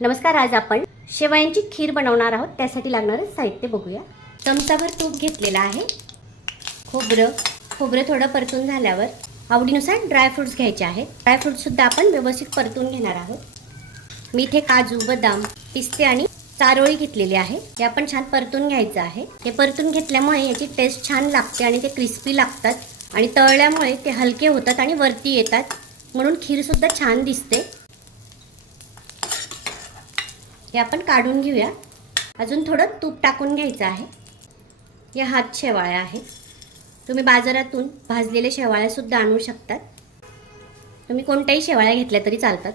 नमस्कार आज आपण शेवयांची खीर बनवणार आहोत. त्यासाठी लागणारं साहित्य बघूया. चमचाभर तूप घेतलेलं आहे. खोबरं खोबरं थोडं परतून झाल्यावर आवडीनुसार ड्रायफ्रुट्स घ्यायचे आहेत. ड्रायफ्रुट्ससुद्धा आपण व्यवस्थित परतून घेणार आहोत. मी इथे काजू बदाम पिस्ते आणि चारोळी घेतलेली आहे. हे आपण छान परतून घ्यायचं आहे. हे परतून घेतल्यामुळे याची टेस्ट छान लागते आणि ते क्रिस्पी लागतात आणि तळल्यामुळे ते हलके होतात आणि वरती येतात. म्हणून खीरसुद्धा छान दिसते. हे आपण काढून घेऊया. अजून थोडं तूप टाकून घ्यायचं आहे. या हात शेवाळ्या आहेत. तुम्ही बाजारातून भाजलेले शेवाळ्यासुद्धा आणू शकतात. तुम्ही कोणत्याही शेवाळ्या घेतल्या तरी चालतात.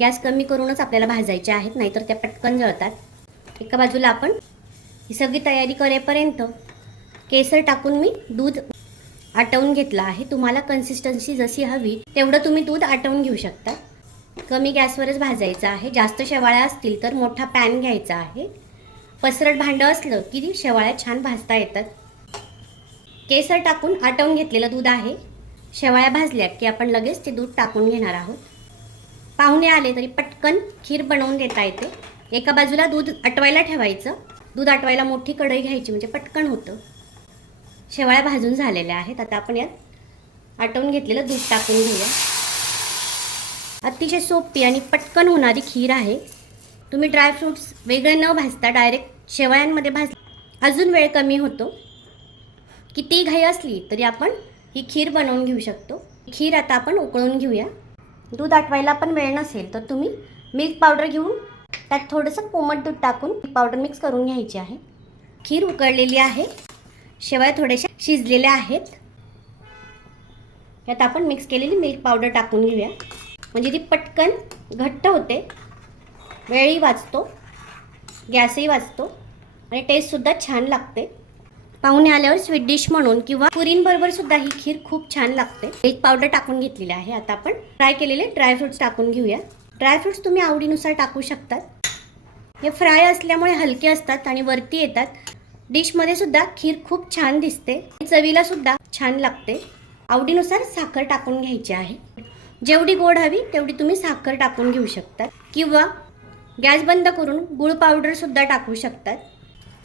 गॅस कमी करूनच आपल्याला भाजायच्या आहेत नाहीतर त्या पटकन जळतात. एका बाजूला आपण ही सगळी तयारी करेपर्यंत केसर टाकून मी दूध आटवून घेतलं आहे. तुम्हाला कन्सिस्टन्सी जशी हवी तेवढं तुम्ही दूध आटवून घेऊ शकता. कमी गॅसवरच भाजायचं आहे. जास्त शेवाळ्या असतील तर मोठा पॅन घ्यायचा आहे. पसरट भांडं असलं की शेवाळ्या छान भाजता येतात. केसर टाकून आटवून घेतलेलं दूध आहे. शेवाळ्या भाजल्या की आपण लगेच ते दूध टाकून घेणार आहोत. पाहुणे आले तरी पटकन खीर बनवून देता येते. एका बाजूला दूध आटवायला ठेवायचं. दूध आटवायला मोठी कढई घ्यायची म्हणजे पटकन होतं. शेवाळ्या भाजून झालेल्या आहेत. आता आपण यात आटवून घेतलेलं दूध टाकून घेऊया. अतिशय सोपी आणि पटकन होणारी खीर आहे. तुम्ही ड्रायफ्रूट्स वेगळे न भाजता डायरेक्ट शेवयांमध्ये भाज अजून वेळ कमी होतो. किती घाई असली तरी आपण ही खीर बनवून घेऊ शकतो. खीर आता आपण उकळून घेऊया. दूध आटवायला पण वेळ नसेल तर तुम्ही मिल्क पावडर घेऊन त्यात थोडंसं कोमट दूध टाकून पावडर मिक्स करून घ्यायची आहे. खीर उकळलेली आहे. शेवया थोड्याशा शिजलेल्या आहेत. यात आपण मिक्स केलेली मिल्क पावडर टाकून घेऊया. म्हणजे ती पटकन घट्ट होते. वेळही वाचतो गॅसही वाचतो आणि टेस्टसुद्धा छान लागते. पाहुणे आल्यावर स्वीट डिश म्हणून किंवा पुरींबरोबर सुद्धा ही खीर खूप छान लागते. एक पावडर टाकून घेतलेली आहे. आता आपण फ्राय केलेले ड्रायफ्रुट्स टाकून घेऊया. ड्रायफ्रुट्स तुम्ही आवडीनुसार टाकू शकतात. हे फ्राय असल्यामुळे हलके असतात आणि वरती येतात. डिशमध्ये सुद्धा खीर खूप छान दिसते. चवीला सुद्धा छान लागते. आवडीनुसार साखर टाकून घ्यायची आहे. जेवढी गोड हवी तेवढी तुम्ही साखर टाकून घेऊ शकतात. किंवा गॅस बंद करून गुळ पावडरसुद्धा टाकू शकतात.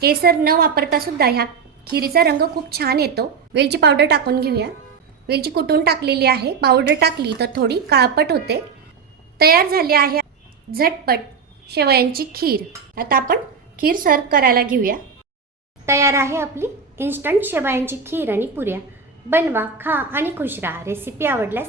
केसर न वापरता सुद्धा ह्या खिरीचा रंग खूप छान येतो. वेलची पावडर टाकून घेऊया. वेलची कुटून टाकलेली आहे. पावडर टाकली तर थोडी काळपट होते. तयार झाली आहे झटपट शेवयांची खीर. आता आपण खीर सर्व करायला घेऊया. तयार आहे आपली इन्स्टंट शेवयांची खीर आणि पुऱ्या. बनवा खा आणि खुश राहा. रेसिपी आवडल्यास